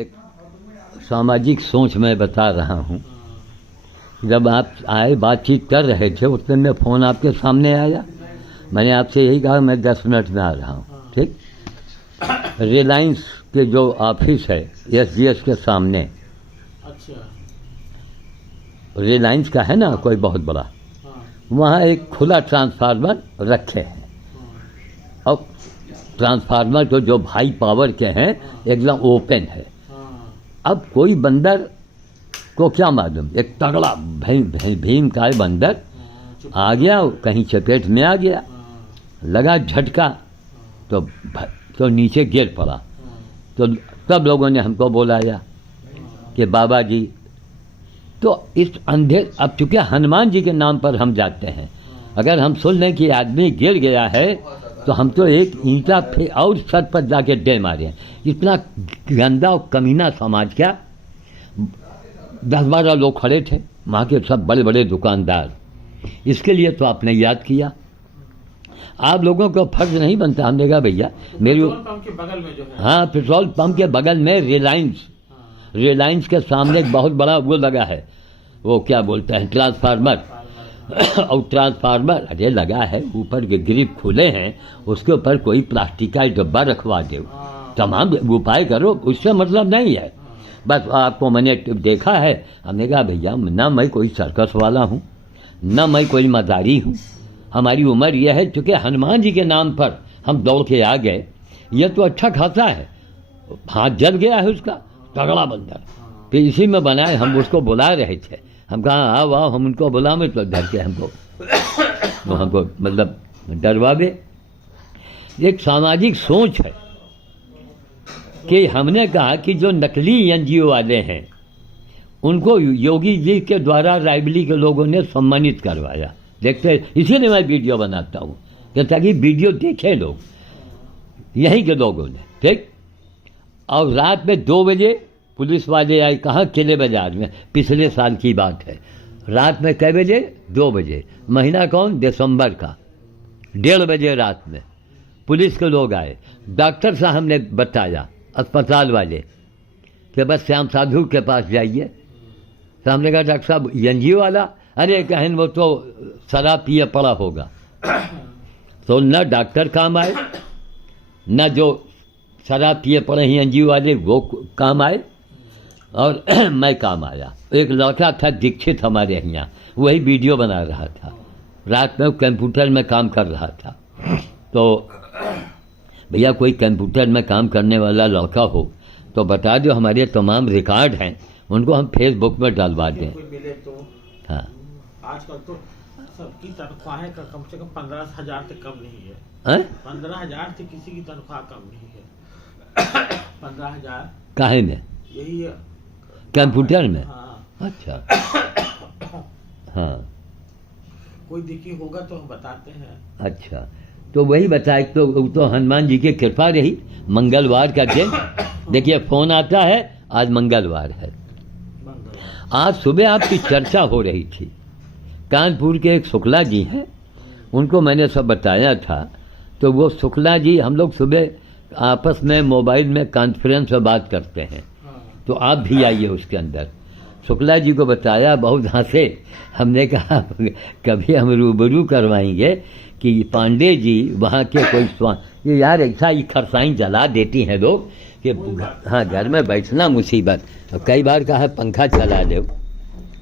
एक सामाजिक सोच मैं बता रहा हूँ। जब आप आए बातचीत कर रहे थे उतने में फ़ोन आपके सामने आया, मैंने आपसे यही कहा मैं 10 मिनट में आ रहा हूँ। ठीक, रिलायंस के जो ऑफिस है SGS के सामने, अच्छा, रिलायंस का है ना कोई बहुत बड़ा, वहाँ एक खुला ट्रांसफार्मर रखे हैं और ट्रांसफार्मर तो जो हाई पावर के हैं एकदम ओपन है। अब कोई बंदर को क्या मालूम, एक तगड़ा भीम का बंदर आ गया, कहीं चपेट में आ गया, लगा झटका तो नीचे गिर पड़ा। तो तब लोगों ने हमको बुलाया कि बाबा जी, तो इस अंधेर, अब चूँकि हनुमान जी के नाम पर हम जाते हैं, अगर हम सुन लें कि आदमी गिर गया है तो हम तो एक ईंटा और सर पर जाके दे मारे। इतना गंदा और कमीना समाज। क्या 10-12 लोग खड़े थे वहाँ के, सब बड़े बड़े दुकानदार। इसके लिए तो आपने याद किया। आप लोगों को फर्ज नहीं बनता। हमने कहा भैया मेरी, पंप के बगल में जो है, हाँ, पेट्रोल पंप के बगल में रिलायंस के सामने एक बहुत बड़ा वो लगा है, वो क्या बोलते हैं, ट्रांसफार्मर। और ट्रांसफार्मर अरे लगा है, ऊपर के ग्रिप खुले हैं, उसके ऊपर कोई प्लास्टिक का डब्बा रखवा दो, तमाम उपाय करो, उससे मतलब नहीं है। बस आपको मैंने देखा है। हमने कहा भैया ना मैं कोई सर्कस वाला हूँ, ना मैं कोई मदारी हूँ, हमारी उम्र यह है, चूँकि हनुमान जी के नाम पर हम दौड़ के आ गए। ये तो अच्छा खासा है, हाथ जल गया है उसका, तगड़ा बंदर। फिर इसी में बनाए, हम उसको बुला रहे थे, हम कहा आओ आओ, हम उनको बुलावे तो डर के हमको मतलब डरवावे। एक सामाजिक सोच है कि हमने कहा कि जो नकली NGO वाले हैं उनको योगी जी के द्वारा रायबली के लोगों ने सम्मानित करवाया। देखते, इसीलिए मैं वीडियो बनाता हूँ कि ताकि वीडियो देखें लोग, यहीं के लोगों ने। ठीक, और रात में 2 बजे पुलिस वाले आए, कहाँ, किले बाजार में, पिछले साल की बात है। रात में कै बजे? 2 बजे। महीना कौन? दिसंबर का। 1:30 बजे रात में पुलिस के लोग आए। डॉक्टर साहब ने बताया, अस्पताल वाले, कि बस श्याम साधु के पास जाइए। सामने का डॉक्टर साहब NGO वाला, अरे कहन वो तो शराब पिए पड़ा होगा। तो न डॉक्टर काम आए, न जो शराब पिए पड़े हैं NGO वाले वो काम आए, और मैं काम आया। एक लड़का था दीक्षित हमारे यहाँ, वही वीडियो बना रहा था, रात में कंप्यूटर में काम कर रहा था। तो भैया कोई कंप्यूटर में काम करने वाला लड़का हो तो बता दो, हमारे तमाम रिकॉर्ड हैं, उनको हम फेसबुक में डालवा दें। मिले तो हाँ, आजकल तो सबकी तनख्वाहें का कम से कम 15,000 से कम नहीं है। 15,000 से किसी की तनख्वाह कम नहीं है। 15,000 काहे में? यही है कंप्यूटर में। हाँ। अच्छा, हाँ, कोई दिक्कत होगा तो हम बताते हैं। अच्छा, तो वही बताए। तो हनुमान जी की कृपा रही। मंगलवार का दिन, देखिए फ़ोन आता है, आज मंगलवार है। आज सुबह आपकी चर्चा हो रही थी, कानपुर के एक शुक्ला जी हैं, उनको मैंने सब बताया था। तो वो शुक्ला जी, हम लोग सुबह आपस में मोबाइल में कॉन्फ्रेंस में बात करते हैं, तो आप भी आइए उसके अंदर। शुक्ला जी को बताया, बहुत हंसे। हमने कहा कभी हम रूबरू करवाएंगे कि पांडे जी वहाँ के कोई ये यार ऐसा ही खरसाई जला देती हैं लोग कि हाँ, घर में बैठना मुसीबत। कई बार कहा पंखा चला दो,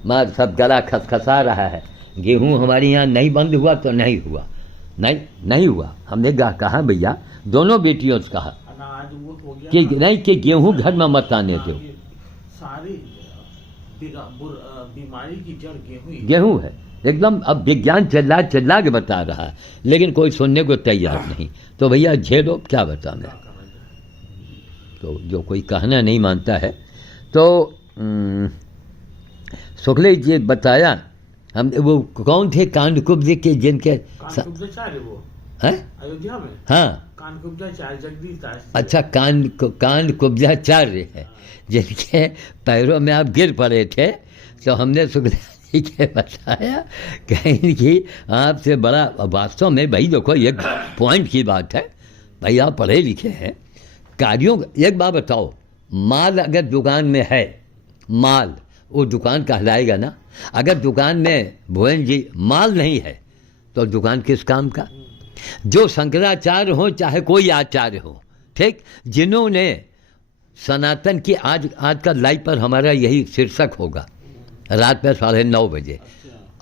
मार सब गला खसखसा रहा है। गेहूँ हमारे यहाँ नहीं बंद हुआ तो नहीं हुआ, नहीं हुआ। हमने कहा भैया, दोनों बेटियों से कहा कि नहीं, कि गेहूँ घर में मत आने दो। सारी बीमारी की जड़ गेहूँ है एकदम। अब विज्ञान चिल्ला के बता रहा है, लेकिन कोई सुनने को तैयार नहीं। तो भैया झेलो, क्या बताना। तो जो कोई कहना नहीं मानता है, तो शुक्ला जी बताया। हम वो कौन थे कांडकुब्ज के, जिनके अयोध्या में, हाँ, अच्छा, कांडकुब्जाचार्य है, जिनके पैरों में आप गिर पड़े थे। तो हमने शुक्ला जी के बताया कहीं कि आपसे बड़ा, वास्तव में भाई देखो एक पॉइंट की बात है, भाई आप पढ़े लिखे हैं, कार्यों। एक बात बताओ, माल अगर दुकान में है, माल वो दुकान कहलाएगा ना। अगर दुकान में भुवन जी माल नहीं है तो दुकान किस काम का। जो शंकराचार्य हो चाहे कोई आचार्य हो, ठीक, जिन्होंने सनातन की आज का लाइव पर हमारा यही शीर्षक होगा रात में 9:30 बजे।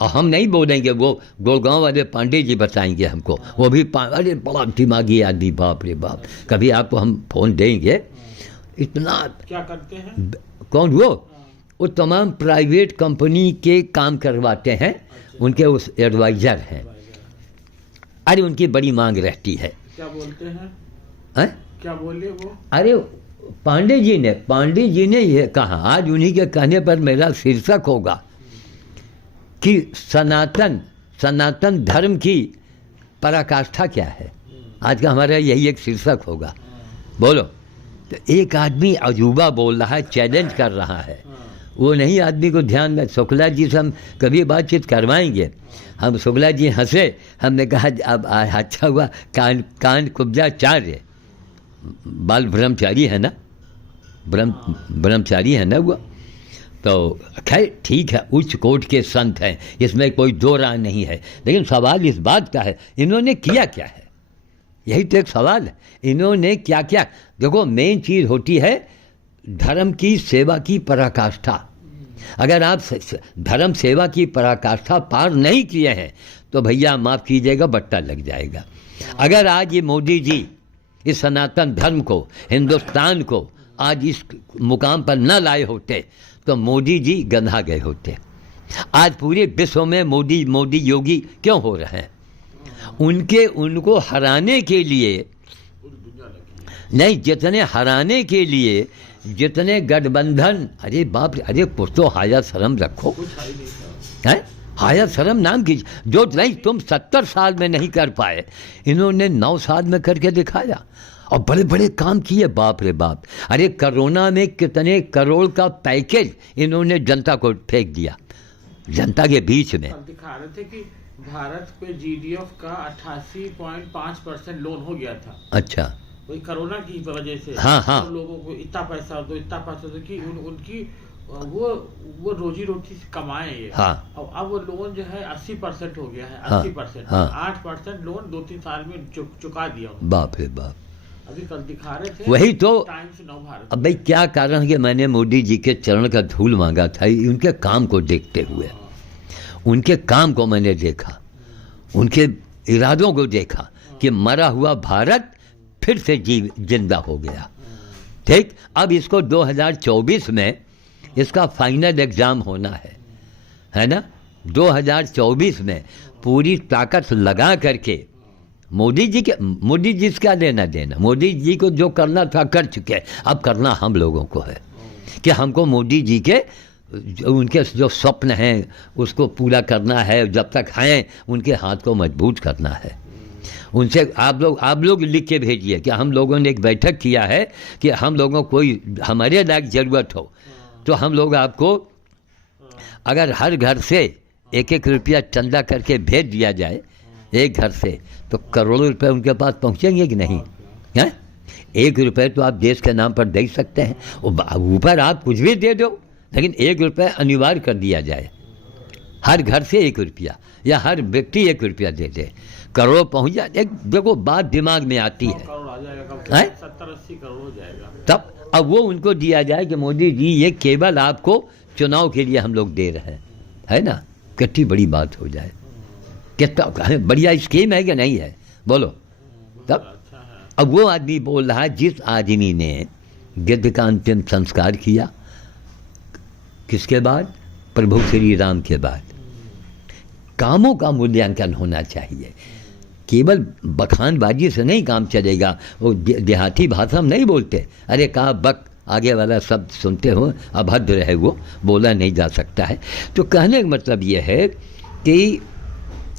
और हम नहीं बोलेंगे, वो गुड़गांव वाले पांडे जी बताएंगे हमको। वो भी अरे बड़ा दिमागी आदमी, बाप रे बाप। कभी आपको हम फोन देंगे। इतना क्या करते हैं? कौन वो तमाम प्राइवेट कंपनी के काम करवाते हैं। उनके उस एडवाइजर हैं। अरे उनकी बड़ी मांग रहती है। क्या बोलते हैं? क्या बोले वो? अरे पांडे जी ने यह कहा, आज उन्हीं के कहने पर मेरा शीर्षक होगा कि सनातन धर्म की पराकाष्ठा क्या है। आज का हमारा यही एक शीर्षक होगा। बोलो। तो एक आदमी अजूबा बोल रहा है, चैलेंज कर रहा है। वो नहीं आदमी को ध्यान में। शुक्ला जी से हम कभी बातचीत करवाएंगे। हम शुक्ला जी हंसे, हमने कहा अब अच्छा हुआ कांड कुब्जाचार्य बाल ब्रह्मचारी है ना, ब्रह्मचारी है ना वो। तो खैर ठीक है, उच्च कोट के संत हैं, इसमें कोई दो राय नहीं है। लेकिन सवाल इस बात का है, इन्होंने किया क्या है, यही तो एक सवाल है। इन्होंने क्या क्या, देखो मेन चीज़ होती है धर्म की सेवा की पराकाष्ठा। अगर आप धर्म सेवा की पराकाष्ठा पार नहीं किए हैं तो भैया माफ़ कीजिएगा, बट्टा लग जाएगा। अगर आज ये मोदी जी इस सनातन धर्म को, हिंदुस्तान को आज इस मुकाम पर न लाए होते तो मोदी जी गंधा गए होते। आज पूरे विश्व में मोदी योगी क्यों हो रहे हैं? उनको हराने के लिए नहीं, जितने हराने के लिए जितने गठबंधन, अरे बाप रे, अरे कुछ तो हाया शर्म रखो है। हाया शर्म नाम की जो नहीं तुम 70 साल में नहीं कर पाए, इन्होंने 9 साल में करके दिखाया और बड़े बड़े काम किए। बाप रे बाप। अरे कोरोना में कितने करोड़ का पैकेज इन्होंने जनता को फेंक दिया, जनता के बीच में। दिखा रहे थे कि भारत पे जीडीएफ का 88.5% लोन हो गया था। अच्छा, वही कोरोना की वजह से। हाँ। तो लोगों को इतना पैसा दो कि उनकी वो रोजी रोटी से कमाए ये। हाँ। और अब वो लोन जो है 80% हो गया है। हाँ। 80%। हाँ। 8% लोन 2-3 साल में चुका दिया। बाप रे बाप। अभी कल दिखा रहे थे, वही तो। Times now Bharat. अब भाई क्या कारण है कि मैंने मोदी जी के चरण का धूल मांगा था, उनके काम को देखते हुए। उनके काम को मैंने देखा, उनके इरादों को देखा कि मरा हुआ भारत फिर से जिंदा हो गया। ठीक, अब इसको 2024 में इसका फाइनल एग्जाम होना है ना। 2024 में पूरी ताकत लगा करके मोदी जी से क्या लेना देना। मोदी जी को जो करना था कर चुके, अब करना हम लोगों को है कि हमको मोदी जी के उनके जो स्वप्न हैं उसको पूरा करना है। जब तक हैं उनके हाथ को मजबूत करना है। उनसे आप लोग लिख के भेजिए कि हम लोगों ने एक बैठक किया है कि हम लोगों को कोई हमारे लायक ज़रूरत हो तो हम लोग आपको अगर हर घर से 1-1 रुपया चंदा करके भेज दिया जाए एक घर से, तो करोड़ों रुपए उनके पास पहुंचेंगे कि नहीं हैं? 1 रुपये तो आप देश के नाम पर दे सकते हैं, ऊपर आप कुछ भी दे दो, लेकिन 1 रुपये अनिवार्य कर दिया जाए। हर घर से 1 रुपया या हर व्यक्ति 1 रुपया दे दे, करोड़ पहुंच जाए। एक देखो बात दिमाग में आती है, 70-80 करोड़ हो जाएगा। तब अब वो उनको दिया जाए कि मोदी जी ये केवल आपको चुनाव के लिए हम लोग दे रहे हैं, है ना। कितनी बड़ी बात हो जाए, कितना बढ़िया स्कीम है कि नहीं है, बोलो। तब अब वो आदमी बोल रहा है, जिस आदमी ने गिद्ध का अंतिम संस्कार किया, किसके बाद? प्रभु श्री राम के बाद। कामों का मूल्यांकन होना चाहिए, केवल बखानबाजी से नहीं काम चलेगा। वो देहाती भाषा में नहीं बोलते, अरे कहा बक, आगे वाला शब्द सुनते हो, अभद्र है वो, बोला नहीं जा सकता है। तो कहने का मतलब ये है कि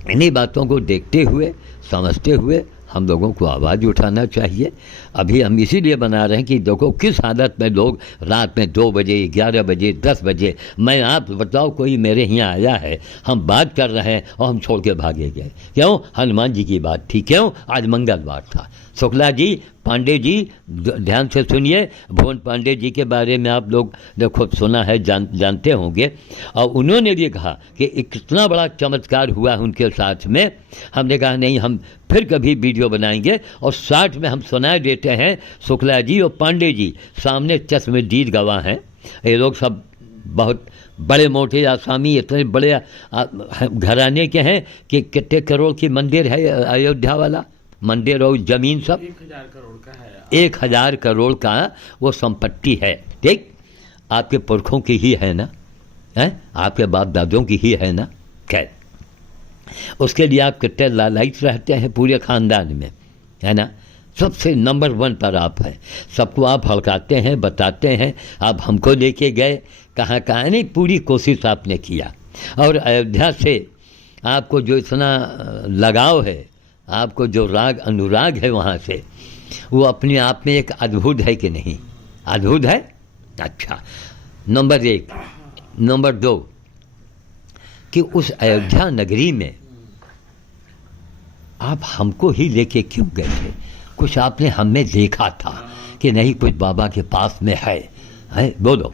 इन्हीं बातों को देखते हुए, समझते हुए हम लोगों को आवाज़ उठाना चाहिए। अभी हम इसीलिए बना रहे हैं कि देखो किस हालत में लोग रात में 2 बजे 11 बजे 10 बजे, मैं आप बताओ कोई मेरे यहाँ आया है, हम बात कर रहे हैं और हम छोड़ के भागे गए। क्यों? हनुमान जी की बात थी। क्यों? आज मंगलवार था। शुक्ला जी, पांडे जी, ध्यान से सुनिए। भुवन पांडे जी के बारे में आप लोग देखो सुना है, जानते होंगे। और उन्होंने भी कहा कि कितना बड़ा चमत्कार हुआ उनके साथ में। हमने कहा नहीं, हम फिर कभी वीडियो बनाएंगे और साथ में हम सुनाए देते हैं। शुक्ला जी और पांडे जी सामने चश्मदीद गवाह हैं। ये लोग सब बहुत बड़े मोटे आसामी, इतने बड़े घराने के हैं कि कितने करोड़ की मंदिर है अयोध्या वाला मंदिर और ज़मीन सब 1000 करोड़ का है। 1000 करोड़ का वो संपत्ति है। ठीक, आपके पुरखों की ही है ना, है आपके बाप दादों की ही है ना। खैर, उसके लिए आप कितने लालायित रहते हैं पूरे ख़ानदान में, है ना। सबसे नंबर 1 पर आप हैं। सबको आप हल्काते हैं, बताते हैं। आप हमको लेके गए कहाँ कहाँ नहीं, पूरी कोशिश आपने किया। और अयोध्या से आपको जो इतना लगाव है, आपको जो राग अनुराग है वहाँ से, वो अपने आप में एक अद्भुत है कि नहीं? अद्भुत है। अच्छा, नंबर 1। नंबर 2 कि उस अयोध्या नगरी में आप हमको ही लेके क्यों गए थे? कुछ आपने हमें देखा था कि नहीं कुछ बाबा के पास में है बोलो।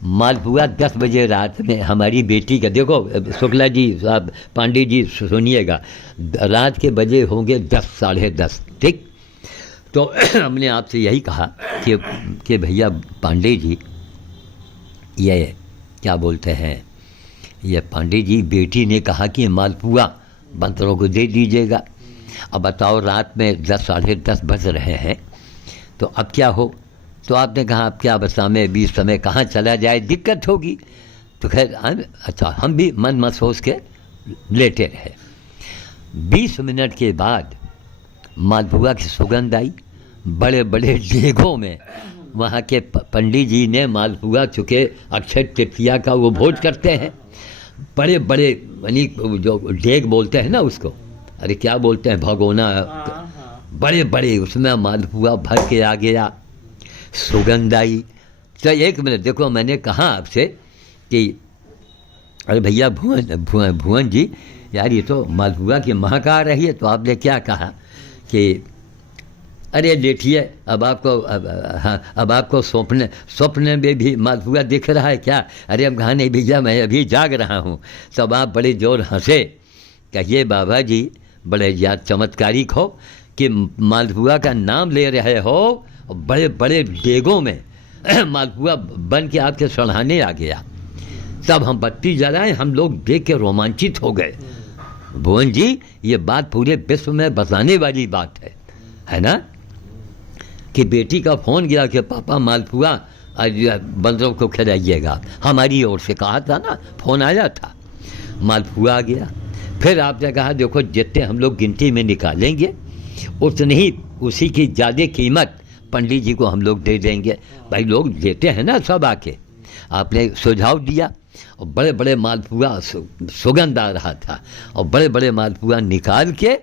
मालपुआ 10 बजे रात में हमारी बेटी का, देखो शुक्ला जी साहब, पांडे जी सुनिएगा, रात के बजे होंगे 10 साढ़े 10। ठीक, तो हमने आपसे यही कहा कि भैया पांडे जी, ये क्या बोलते हैं, ये पांडे जी बेटी ने कहा कि मालपुआ बंदरों को दे दीजिएगा। अब बताओ रात में 10 साढ़े 10 बज रहे हैं, तो अब क्या हो? तो आपने कहा अब क्या बसा में 20 समय कहाँ चला जाए, दिक्कत होगी। तो खैर अच्छा, हम भी मन मत सोच के लेटे रहे। 20 मिनट के बाद मालपुआ की सुगंध आई। बड़े बड़े देगों में वहाँ के पंडित जी ने मालपुआ, चुके अक्षय तृतीया का वो भोज करते हैं, बड़े बड़े यानी जो डेग बोलते हैं ना उसको, अरे क्या बोलते हैं, भगोना, बड़े बड़े उसमें मालपुआ भर के आ गया। सुगंध आई। तो 1 मिनट देखो, मैंने कहा आपसे कि अरे भैया भुवन जी यार ये तो मालपुआ की महक आ रही है। तो आपने क्या कहा कि अरे लेटिए, अब आपको स्वप्न में भी मालपुआ दिख रहा है क्या? अरे अब कहा नहीं भैया मैं अभी जाग रहा हूँ। तब आप बड़े जोर हंसे। कहिए बाबा जी बड़े याद चमत्कारिक हो कि मालपुआ का नाम ले रहे हो, बड़े बड़े डेगों में मालपुआ बन के आपके सराहने आ गया। तब हम बत्ती जलाए, हम लोग देख के रोमांचित हो गए। भुवन जी ये बात पूरे विश्व में बताने वाली बात है ना, कि बेटी का फ़ोन गया कि पापा मालपुआ आज बंदरों को खिलाइएगा। हमारी ओर से कहा था ना, फ़ोन आया था, मालपुआ आ गया। फिर आपने कहा देखो जितने हम लोग गिनती में निकालेंगे उतनी ही उसी की ज़्यादा कीमत पंडित जी को हम लोग दे देंगे। भाई लोग देते हैं ना सब आके। आपने सुझाव दिया और बड़े बड़े मालपुआ, सुगंध आ रहा था, और बड़े बड़े मालपुआ निकाल के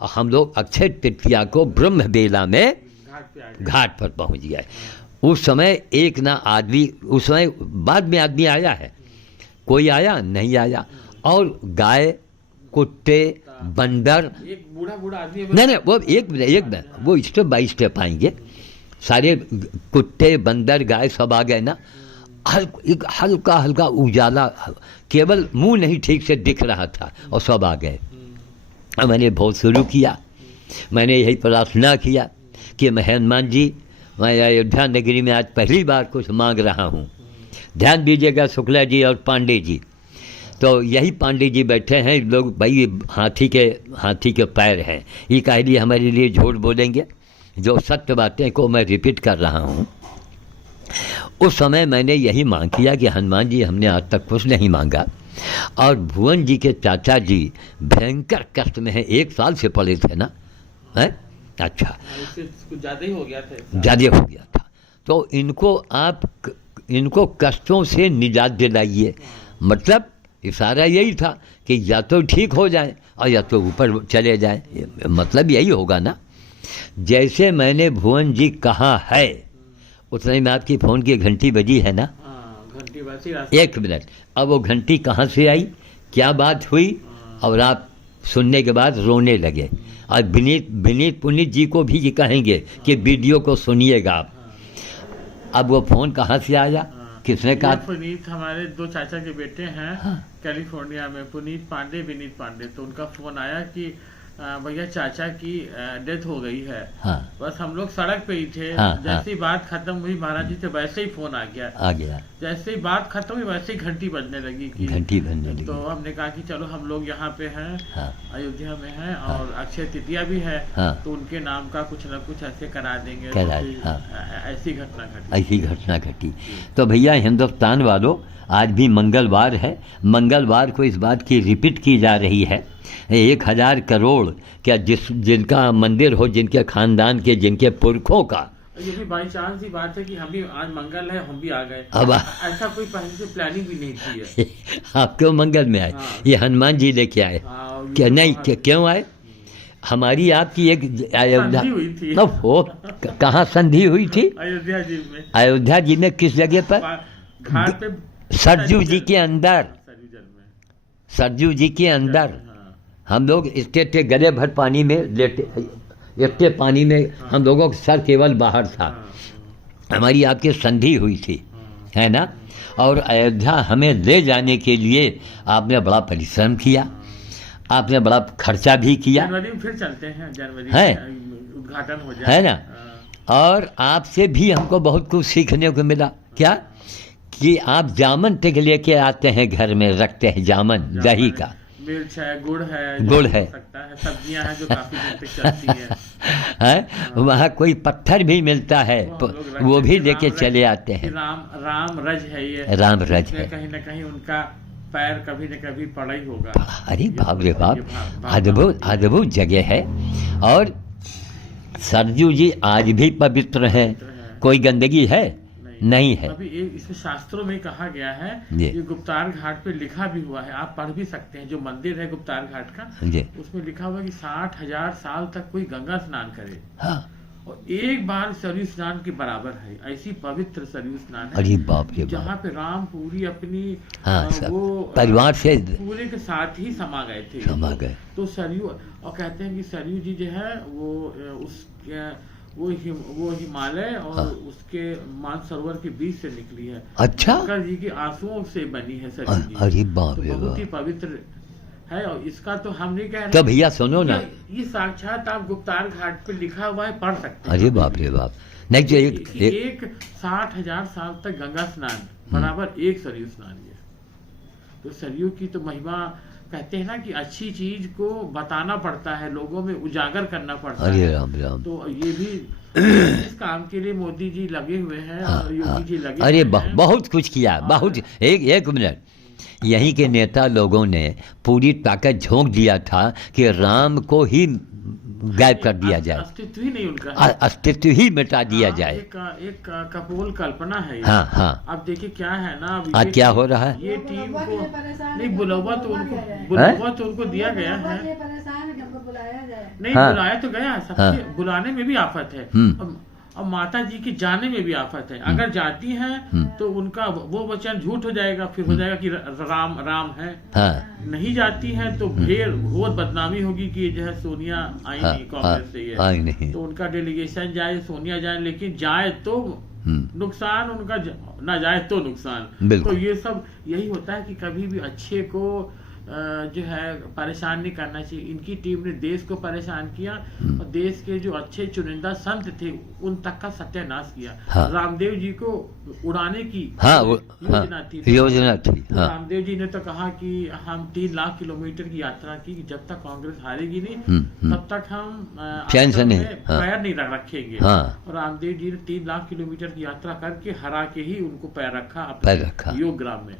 और हम लोग अक्षय तृतीया को ब्रह्म बेला में घाट पर पहुंच गए। उस समय एक ना आदमी, उस समय बाद में आदमी आया है, कोई आया नहीं आया, और गाय कुत्ते बंदर, एक बूढ़ा आदमी, नहीं वो एक मिनट वो स्टेप बाई स्टेप आएंगे। सारे कुत्ते बंदर गाय सब आ गए ना। एक हल्का हल्का उजाला, केवल मुंह नहीं ठीक से दिख रहा था, और सब आ गए। मैंने बहुत शुरू किया, मैंने यही प्रार्थना किया कि हनुमान जी मैं अयोध्या नगरी में आज पहली बार कुछ मांग रहा हूँ। ध्यान दीजिएगा शुक्ला जी और पांडे जी, तो यही पांडे जी बैठे हैं लोग। भाई हाथी के पैर हैं, ये कह लिए हमारे लिए झूठ बोलेंगे। जो सत्य बातें को मैं रिपीट कर रहा हूँ। उस समय मैंने यही मांग किया कि हनुमान जी हमने आज तक कुछ नहीं मांगा, और भुवन जी के चाचा जी भयंकर कष्ट में हैं, 1 साल से पड़े थे ना, हैं? अच्छा, कुछ ज़्यादा ही हो गया था, ज़्यादा हो गया था। तो इनको कष्टों से निजात दिलाइए। मतलब इशारा यही था कि या तो ठीक हो जाए और या तो ऊपर चले जाए, मतलब यही होगा ना। जैसे मैंने भुवन जी कहा है उतने में आपकी फ़ोन की घंटी बजी है ना। घंटी वैसी 1 मिनट, अब वो घंटी कहाँ से आई, क्या बात हुई, और आप सुनने के बाद रोने लगे। और विनीत पुनीत जी को भी ये कहेंगे कि वीडियो को सुनिएगा आप। अब वो फ़ोन कहाँ से आया, किसने कहा? पुनीत हमारे 2 चाचा के बेटे हैं कैलिफोर्निया में, पुनीत पांडे विनीत पांडे। तो उनका फोन आया कि भैया चाचा की डेथ हो गई है। बस हम लोग सड़क पे ही थे। जैसे ही बात खत्म हुई महाराज जी से वैसे ही फोन आ गया। जैसे ही बात खत्म हुई वैसे ही घंटी बजने लगी तो हमने कहा कि चलो हम लोग यहाँ पे हैं, अयोध्या में हैं और अक्षय तृतीया भी है, तो उनके नाम का कुछ न कुछ ऐसे करा देंगे। ऐसी घटना घटी। तो भैया हिंदुस्तान वालों, आज भी मंगलवार है। मंगलवार को इस बात की रिपीट की जा रही है 1000 करोड़ क्या जिनका मंदिर हो, जिनके खानदान के, जिनके पुरखों का। ये भी बाई चांस ही बात है कि हम भी आज मंगल है, हम भी आ गए। अब ऐसा कोई पहले से प्लानिंग भी नहीं की है। आप क्यों मंगल में आए? ये हनुमान जी लेके आए क्या? नहीं, क्यों आए? हमारी आपकी एक अयोध्या हुई थी। कहाँ संधि हुई थी? अयोध्या जी में। अयोध्या जी में किस जगह पर? घाट पे सरजू जी के अंदर। सरजू जी के अंदर हम लोग इतने गले भर पानी में लेटे, इतने पानी में हम लोगों का सर केवल बाहर था। हमारी आपकी संधि हुई थी, है ना। और अयोध्या हमें ले जाने के लिए आपने बड़ा परिश्रम किया, आपने बड़ा खर्चा भी किया। जनवरी में फिर चलते हैं, जनवरी है उद्घाटन हो जाए, है ना। और आपसे भी हमको बहुत कुछ सीखने को मिला। क्या कि आप जामन तक लेके आते हैं, घर में रखते हैं जामन, दही का, मिर्च है, गुड़ है, सब्जियां हैं जो काफी दिन तक चलती हैं। वहाँ कोई पत्थर भी मिलता है वो भी लेके चले आते हैं। राम रज है ये, राम रज है। कहीं न कहीं उनका पैर कभी न कभी पड़ा ही होगा। अरे बाप रे बाप, अद्भुत जगह है। और सरजू जी आज भी पवित्र है, कोई गंदगी है नहीं है। अभी इसमें शास्त्रों में कहा गया है, ये गुप्तार घाट पे लिखा भी हुआ है, आप पढ़ भी सकते हैं। जो मंदिर है गुप्तार घाट का, उसमें लिखा हुआ है कि 60,000 साल तक कोई गंगा स्नान करे और एक बार सरयू स्नान के बराबर है। ऐसी पवित्र सरयू स्नान है। अरे बाप रे, जहाँ पे राम पूरी अपनी वो परिवार से पूरे के साथ ही समा गए। तो सरयू, और कहते हैं कि सरयू जी जो है वो हिमालय और उसके मानसरोवर के बीच से निकली है। अच्छा, शंकर जी के आंसुओं से बनी है सरयू जी। अरे बाप रे, बहुत ही पवित्र है। और इसका तो हम नहीं कह रहे। तो भैया सुनो ना, ये साक्षात आप गुप्तार घाट पे लिखा हुआ है, पढ़ सकते हैं। अरे बाप रे बाप। नहीं जो एक 60,000 साल तक गंगा स्नान बराबर एक सरयू स्नान है। तो सरयू की तो महिमा, कहते हैं ना कि अच्छी चीज को बताना पड़ता है, लोगों में उजागर करना पड़ता है। अरे राम राम। तो ये भी इस काम के लिए मोदी जी लगे हुए हैं और योगी जी लगे। अरे बहुत कुछ किया, बहुत। एक मिनट, यहीं के नेता लोगों ने पूरी ताकत झोंक दिया था कि राम को ही गायब कर दिया जाए, अस्तित्व ही नहीं उनका, अस्तित्व ही मिटा दिया जाए। एक कपोल कल्पना है। हाँ। अब देखिए क्या है ना, आज क्या हो रहा है। ये टीम को नहीं बुलावा तो उनको दिया गया है, नहीं बुलाया तो गया, सबसे बुलाने में भी आफत है और माता जी की जाने में भी आफत है। अगर जाती हैं तो उनका वो वचन झूठ हो जाएगा, फिर हो जाएगा कि राम राम है। नहीं जाती हैं तो फिर बहुत बदनामी होगी कि जो है सोनिया आई नहीं कांग्रेस से, ये तो उनका डेलीगेशन जाए, सोनिया जाए, लेकिन जाए तो नुकसान, उनका ना जाए तो नुकसान। तो ये सब यही होता है कि कभी भी अच्छे को जो है परेशान नहीं करना चाहिए। इनकी टीम ने देश को परेशान किया और देश के जो अच्छे चुनिंदा संत थे उन तक का सत्यानाश किया। रामदेव जी को उड़ाने की योजना थी। रामदेव जी ने तो कहा कि हम 3 लाख किलोमीटर की यात्रा की, जब तक कांग्रेस हारेगी नहीं तब तक हम पैर नहीं रखेंगे। और रामदेव जी ने 3 लाख किलोमीटर की यात्रा करके हरा के ही उनको पैर रखा योगग्राम में,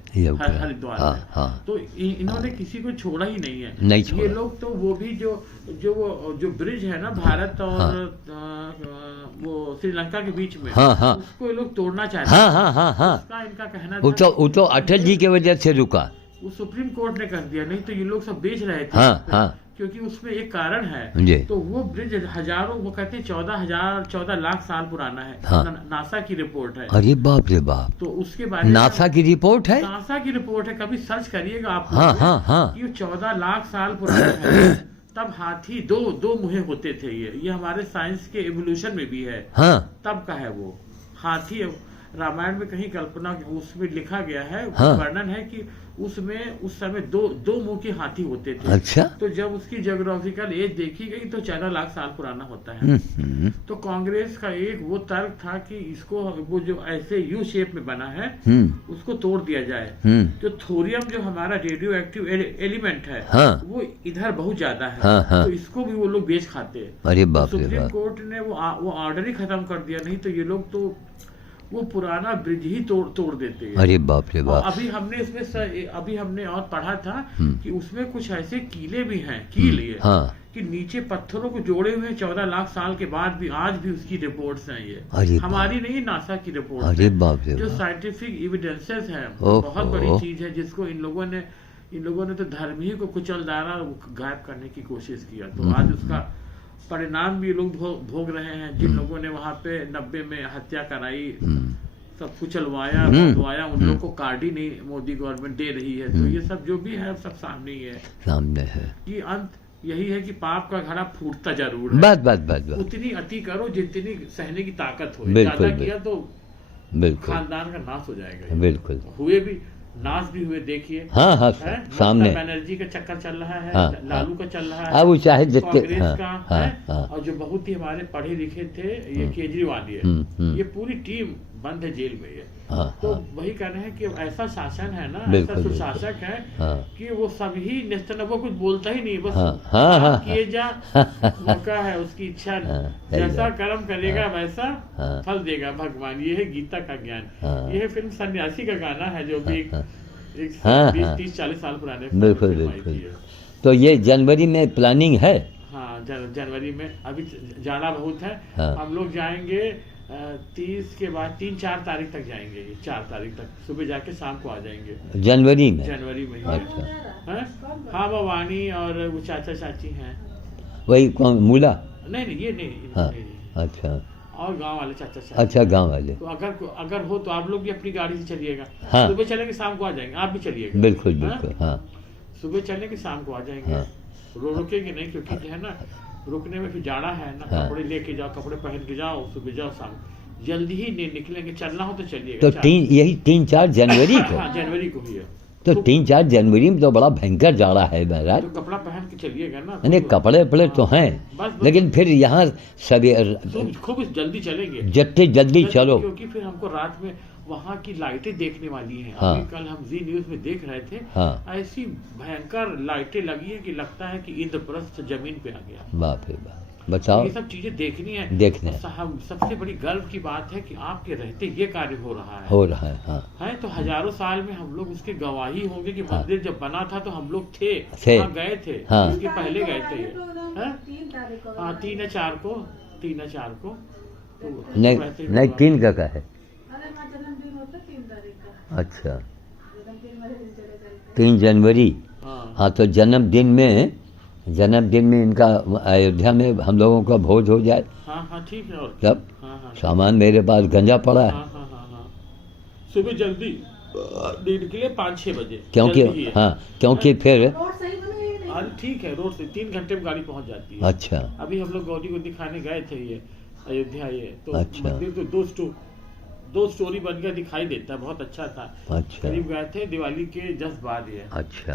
हरिद्वार में। तो इन्होंने किसी को छोड़ा ही नहीं है। ये लोग तो वो भी जो ब्रिज है ना भारत और वो श्रीलंका के बीच में, उसको ये लोग तोड़ना चाहते हैं। उसका इनका कहना था वो तो अटल जी की वजह से रुका, वो सुप्रीम कोर्ट ने कर दिया, नहीं तो ये लोग सब बेच रहे थे क्योंकि उसमें एक कारण है। जी। तो वो ब्रिज हजारों, वो कहते हैं 14 लाख साल पुराना है। हाँ। नासा की रिपोर्ट है। अरे बाप रे बाप, तो उसके बारे में नासा की रिपोर्ट है? नासा की रिपोर्ट है, कभी सर्च करिएगा आप। हाँ हाँ हाँ। ये 14 लाख साल पुराना है। तब हाथी दो मुँहे होते थे। ये हमारे साइंस के एवोल्यूशन में भी है। हाँ। तब का है वो हाथी। रामायण में कहीं कल्पना उसमें लिखा गया है, हाँ। वर्णन है कि उसमें उस समय दो मुंह के हाथी होते थे। अच्छा। तो जब उसकी ज्योग्राफिकल एज देखी गई तो 14 लाख साल पुराना होता है। तो कांग्रेस का एक वो तर्क था कि इसको, वो जो ऐसे यू शेप में बना है, उसको तोड़ दिया जाए। जो थोरियम, जो हमारा रेडियो एक्टिव एलिमेंट है, हाँ। वो इधर बहुत ज्यादा है। हाँ, हाँ। तो इसको भी वो लोग बेच खाते हैं। अरे बाप रे सुप्रीम बाप। कोर्ट ने वो ऑर्डर ही खत्म कर दिया, नहीं तो ये लोग तो वो पुराना ब्रिज ही तोड़ देते हैं। अरे बाप रे बाप। अभी हमने और पढ़ा था कि उसमें कुछ ऐसे कीले भी हैं, कील ये, हाँ। कि नीचे पत्थरों को जोड़े हुए 14 लाख साल के बाद भी आज भी उसकी रिपोर्ट्स हैं। ये अरे हमारी नहीं, नासा की रिपोर्ट। अरे बाप रे जो बाप। साइंटिफिक एविडेंसेस है, ओहो। बहुत बड़ी चीज है, जिसको इन लोगों ने तो धर्म ही को कुचल दाना गायब करने की कोशिश किया। तो आज उसका परिणाम भी लोग भोग रहे हैं। जिन लोगों ने वहां पे 90 में हत्या कराई, सब कुचलवाया, भगवाया, उन लोगों को कार्ड ही नहीं मोदी गवर्नमेंट दे रही है। तो ये सब जो भी है सब सामने ही है, सामने है। कि अंत यही है कि पाप का घड़ा फूटता जरूर है। बस। उतनी अति करो जितनी सहने की ताकत हो। बिल्कुल, ज्यादा किया तो बिल्कुल खानदान का नाश हो जाएगा। बिल्कुल। हुए भी, नाश भी हुए, देखिए। हाँ हाँ सामने। बनर्जी का चक्कर चल रहा है, हाँ, लालू का चल रहा है, अब वो चाहे जितने, कांग्रेस हाँ, का हाँ, है, हाँ। और जो बहुत ही हमारे पढ़े लिखे थे, ये केजरीवाल है, ये पूरी टीम बंद है जेल में। ये हाँ, तो हाँ। वही कह रहे हैं कि ऐसा शासन है ना, बिल्कुल, ऐसा सुशासक है, हाँ। कि वो सभी नेस्तन, वो कुछ बोलता ही नहीं, बस हाँ, किए जा, मौका है, उसकी इच्छा, सही जैसा बात। कर्म करेगा वैसा हाँ। फल देगा भगवान। ये है गीता का ज्ञान। हाँ। ये है फिल्म सन्यासी का गाना है, जो भी एक हाँ, 30-40 साल पुराने बिल्कुल फिल्म आई बिल्कुल। थी ये। तो ये जनवरी में प्लानिंग है? हाँ, जनवरी में। अभी जाना बहुत है। हाँ। हम लोग जाएंगे 30 के बाद 3-4 तारीख तक जाएंगे। 4 तारीख तक सुबह जाके शाम को आ जाएंगे। जनवरी में? जनवरी में। अच्छा। हैं? हाँ, वो वाणी और वो चाचा चाची हैं। वही कौन, मूला? नहीं, ये नहीं। हाँ। नहीं। अच्छा। और गांव वाले चाचा चाची। अच्छा, गांव वाले। तो अगर हो तो आप लोग भी अपनी गाड़ी से चलिएगा। हाँ। सुबह चलेंगे, शाम को आ जाएंगे। आप भी चलिएगा। बिल्कुल हाँ? बिल्कुल। हाँ। सुबह चलेंगे, शाम को आ जाएंगे। हाँ। रुकेंगे नहीं, क्योंकि जो है ना, रुकने में फिर जाड़ा है ना। हाँ। कपड़े लेके जाओ, कपड़े पहन के जाओ, सुबह जाओ, शाम जल्दी ही निकलेंगे। चलना हो तो चलिएगा। तो यही 3-4 जनवरी को? हाँ, जनवरी को ही है। तो 3-4 जनवरी में तो बड़ा भयंकर जाड़ा है महाराज। तो कपड़ा पहन के चलिएगा ना। नहीं, कपड़े वपड़े तो हैं, बस। लेकिन फिर यहाँ सभी खूब जल्दी चलेंगे, जितने जल्दी चलो, क्योंकि फिर हमको रात में वहाँ की लाइटें देखने वाली हैं। हाँ। अभी कल हम जी न्यूज में देख रहे थे। हाँ। ऐसी भयंकर लाइटें लगी है कि लगता है कि इंद्रप्रस्थ जमीन पे आ गया। बाप रे बाप, बताओ। ये सब चीजें देखनी है। देखने हैं। सबसे बड़ी गर्व की बात है कि आपके रहते ये कार्य हो रहा है। हाँ। है तो हजारों साल में हम लोग उसके गवाही होंगे कि हाँ। मंदिर जब बना था तो हम लोग थे, वहाँ गए थे। हाँ। उसके पहले गए थे। हाँ, 3 या 4 को। तो नहीं 3 का है। अच्छा, 3 जनवरी। हाँ, तो जन्मदिन में इनका अयोध्या में हम लोगों का भोज हो जाए। हाँ, ठीक है। और तब हाँ। सामान मेरे पास गंजा पड़ा है। हाँ। सुबह जल्दी निकले 5-6 बजे, क्योंकि जल्दी है। हाँ, क्योंकि फिर अरे ठीक है, रोड से 3 घंटे में गाड़ी पहुंच जाती है। अच्छा। अभी हम लोग गौरी को दिखाने गए थे, ये अयोध्या। ये तो अच्छा। मंदिर तो 2 स्टोरी बन गया, दिखाई देता है, बहुत अच्छा था। अच्छा। करीब गए थे दिवाली के जस्ट बाद। ये अच्छा।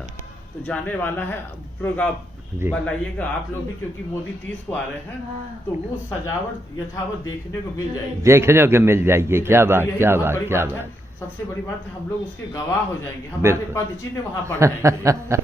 तो जाने वाला है प्रोग्राम, जी। बनाइएगा आप लोग भी, क्योंकि मोदी 30 को आ रहे हैं। तो वो सजावट यथावत देखने को मिल जाएगी। देखने को मिल जाएगी। क्या बात, यही क्या बहुत बात, बड़ी क्या बात है। बात। सबसे बड़ी बात है, हम लोग उसके गवाह हो जाएंगे। हमारे बिल्कुल। पद चिन्ह वहां पड़ जाएंगे।